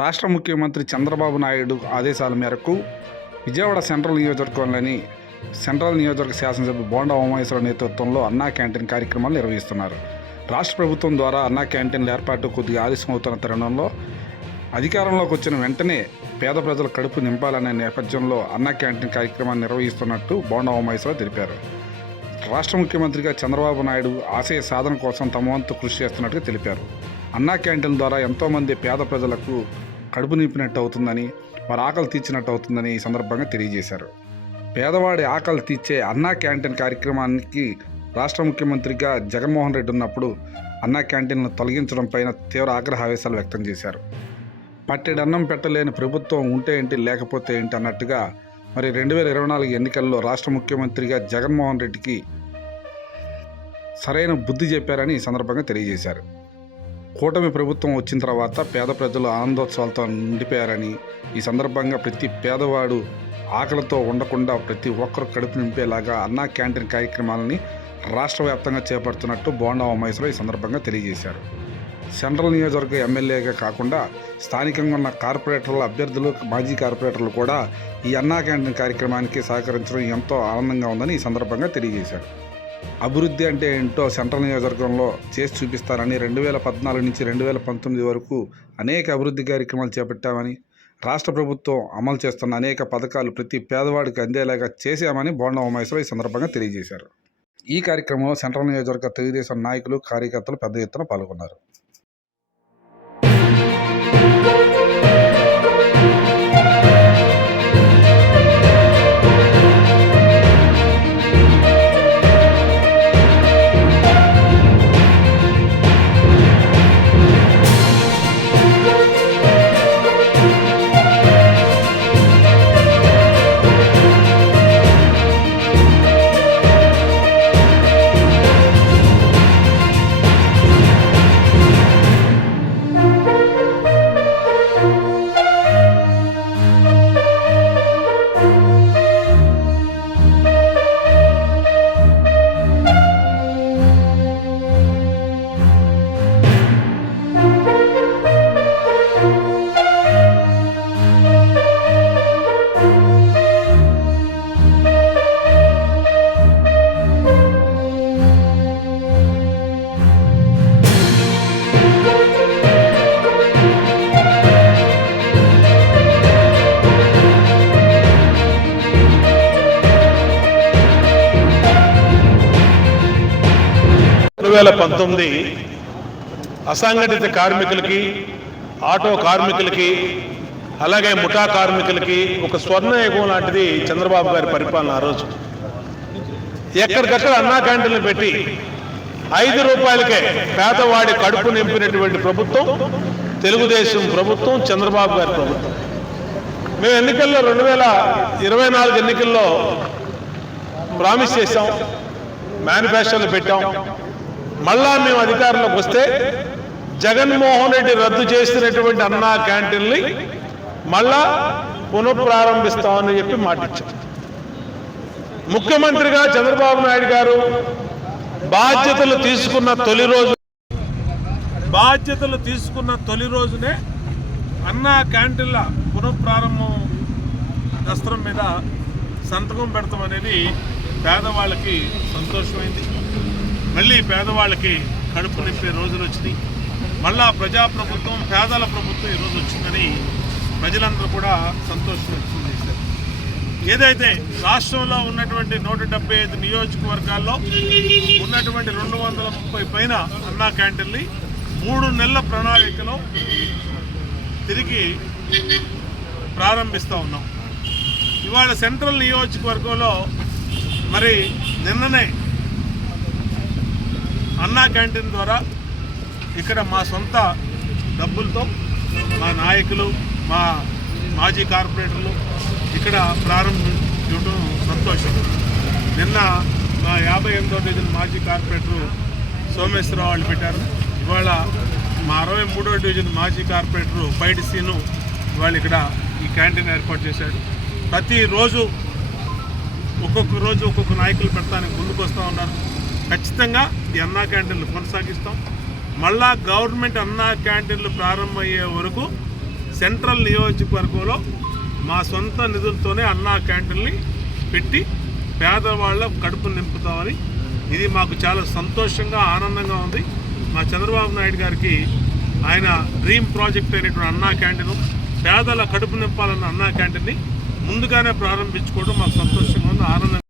రాష్ట్ర ముఖ్యమంత్రి చంద్రబాబు నాయుడు ఆదేశాల మేరకు విజయవాడ సెంట్రల్ నియోజకవర్గంలోని సెంట్రల్ నియోజకవర్గ శాసనసభ్యులు బోండా ఉమాయేశ్వర నేతృత్వంలో అన్నా క్యాంటీన్ కార్యక్రమాలు నిర్వహిస్తున్నారు. రాష్ట్ర ప్రభుత్వం ద్వారా అన్నా క్యాంటీన్ల ఏర్పాటు కొద్దిగా ఆలస్యం అవుతున్న తరుణంలో అధికారంలోకి వచ్చిన వెంటనే పేద ప్రజల కడుపు నింపాలనే నేపథ్యంలో అన్నా క్యాంటీన్ కార్యక్రమాన్ని నిర్వహిస్తున్నట్టు బోండా ఉమాయేశ్వర తెలిపారు. రాష్ట్ర ముఖ్యమంత్రిగా చంద్రబాబు నాయుడు ఆశయ సాధన కోసం తమ వంతు కృషి చేస్తున్నట్టుగా తెలిపారు. అన్నా క్యాంటీన్ ద్వారా ఎంతోమంది పేద ప్రజలకు కడుపు నింపినట్టు అవుతుందని వారి ఆకలి తీర్చినట్టు అవుతుందని ఈ సందర్భంగా తెలియజేశారు. పేదవాడి ఆకలి తీర్చే అన్నా క్యాంటీన్ కార్యక్రమానికి రాష్ట్ర ముఖ్యమంత్రిగా జగన్మోహన్ రెడ్డి ఉన్నప్పుడు అన్నా క్యాంటీన్ను తొలగించడం పైన తీవ్ర ఆగ్రహావేశాలు వ్యక్తం చేశారు. పట్టెడన్నం పెట్టలేని ప్రభుత్వం ఉంటే ఏంటి లేకపోతే ఏంటి అన్నట్టుగా మరి రెండు వేల ఇరవై నాలుగు ఎన్నికల్లో రాష్ట్ర ముఖ్యమంత్రిగా జగన్మోహన్ రెడ్డికి సరైన బుద్ధి చెప్పారని ఈ సందర్భంగా తెలియజేశారు. కూటమి ప్రభుత్వం వచ్చిన తర్వాత పేద ప్రజలు ఆనందోత్సవాలతో నిండిపోయారని ఈ సందర్భంగా ప్రతి పేదవాడు ఆకలితో ఉండకుండా ప్రతి ఒక్కరు కడుపు నింపేలాగా అన్నా క్యాంటీన్ కార్యక్రమాలని రాష్ట్ర వ్యాప్తంగా చేపడుతున్నట్టు బోండా ఉమేశ్వరరావు ఈ సందర్భంగా తెలియజేశారు. సెంట్రల్ నియోజకవర్గ ఎమ్మెల్యేగా కాకుండా స్థానికంగా ఉన్న కార్పొరేటర్ల అభ్యర్థులు మాజీ కార్పొరేటర్లు కూడా ఈ అన్నా క్యాంటీన్ కార్యక్రమానికి సహకరించడం ఎంతో ఆనందంగా ఉందని ఈ సందర్భంగా తెలియజేశారు. అభివృద్ధి అంటే ఏంటో సెంట్రల్ నియోజకవర్గంలో చేసి చూపిస్తారని రెండు వేల పద్నాలుగు నుంచి రెండు వేల పంతొమ్మిది వరకు అనేక అభివృద్ధి కార్యక్రమాలు చేపట్టామని రాష్ట్ర ప్రభుత్వం అమలు చేస్తున్న అనేక పథకాలు ప్రతి పేదవాడికి అందేలాగా చేశామని బోండ ఉమేశ్వర ఈ సందర్భంగా తెలియజేశారు. ఈ కార్యక్రమంలో సెంట్రల్ నియోజకవర్గ తెలుగుదేశం నాయకులు కార్యకర్తలు పెద్ద ఎత్తున పాల్గొన్నారు. వేల పంతొమ్మిది అసంఘటిత కార్మికులకి ఆటో కార్మికులకి అలాగే ముఠా కార్మికులకి ఒక స్వర్ణ యుగం లాంటిది చంద్రబాబు గారి పరిపాలన ఆ రోజు. ఎక్కడికక్కడ అన్నా క్యాంటీన్లు పెట్టి ఐదు రూపాయలకే పేదవాడి కడుపు నింపినటువంటి ప్రభుత్వం తెలుగుదేశం ప్రభుత్వం చంద్రబాబు గారి ప్రభుత్వం. మేము ఎన్నికల్లో రెండు వేల ఇరవై నాలుగు ఎన్నికల్లో ప్రామిస్ చేశాం మేనిఫెస్టోలు పెట్టాం మళ్ళా మేము అధికారంలోకి వస్తే జగన్మోహన్ రెడ్డి రద్దు చేసినటువంటి అన్నా క్యాంటీన్ని మళ్ళా పునఃప్రారంభిస్తామని చెప్పి మాటిచ్చారు ముఖ్యమంత్రిగా చంద్రబాబు నాయుడు గారు బాధ్యతలు తీసుకున్న తొలి రోజు బాధ్యతలు తీసుకున్న తొలి రోజునే అన్నా క్యాంటీన్ల పునఃప్రారంభం దస్త్రం మీద సంతకం పెడతాం అనేది పేదవాళ్ళకి సంతోషమైంది. మళ్ళీ పేదవాళ్ళకి కడుపు నింపే రోజులు వచ్చినాయి. మళ్ళా ప్రజాప్రభుత్వం పేదల ప్రభుత్వం ఈరోజు వచ్చిందని ప్రజలందరూ కూడా సంతోషం వ్యక్తం చేశారు. ఏదైతే రాష్ట్రంలో ఉన్నటువంటి నూట డెబ్బై ఐదు నియోజకవర్గాల్లో ఉన్నటువంటి రెండు వందల ముప్పై పైన అన్నా క్యాంటీన్లు మూడు నెలల ప్రణాళికలో తిరిగి ప్రారంభిస్తూ ఉన్నాం. ఇవాళ సెంట్రల్ నియోజకవర్గంలో మరి నిన్ననే అన్నా క్యాంటీన్ ద్వారా ఇక్కడ మా సొంత డబ్బులతో మా నాయకులు మా మాజీ కార్పొరేటర్లు ఇక్కడ ప్రారంభించడం సంతోషం. నిన్న మా యాభై ఎనిమిదో డివిజన్ మాజీ కార్పొరేటర్ సోమేశ్వరరావు వాళ్ళు పెట్టారు. ఇవాళ మా అరవై మూడో డివిజన్ మాజీ కార్పొరేటర్ పైడి సీను ఇవాళ ఇక్కడ ఈ క్యాంటీన్ ఏర్పాటు చేశాడు ప్రతిరోజు ఒక్కొక్క రోజు ఒక్కొక్క నాయకులు పెడతానికి ముందుకు వస్తూ ఉన్నారు. ఖచ్చితంగా ఈ అన్నా క్యాంటీన్లు కొనసాగిస్తాం. మళ్ళా గవర్నమెంట్ అన్నా క్యాంటీన్లు ప్రారంభమయ్యే వరకు సెంట్రల్ నియోజకవర్గంలో మా సొంత నిధులతోనే అన్నా క్యాంటీన్ని పెట్టి పేదవాళ్ళ కడుపు నింపుతామని ఇది మాకు చాలా సంతోషంగా ఆనందంగా ఉంది. మా చంద్రబాబు నాయుడు గారికి ఆయన డ్రీమ్ ప్రాజెక్ట్ అయినటువంటి అన్నా క్యాంటీన్ పేదల కడుపు నింపాలన్న అన్నా క్యాంటీన్ని ముందుగానే ప్రారంభించుకోవడం మాకు సంతోషంగా ఉంది ఆనందంగా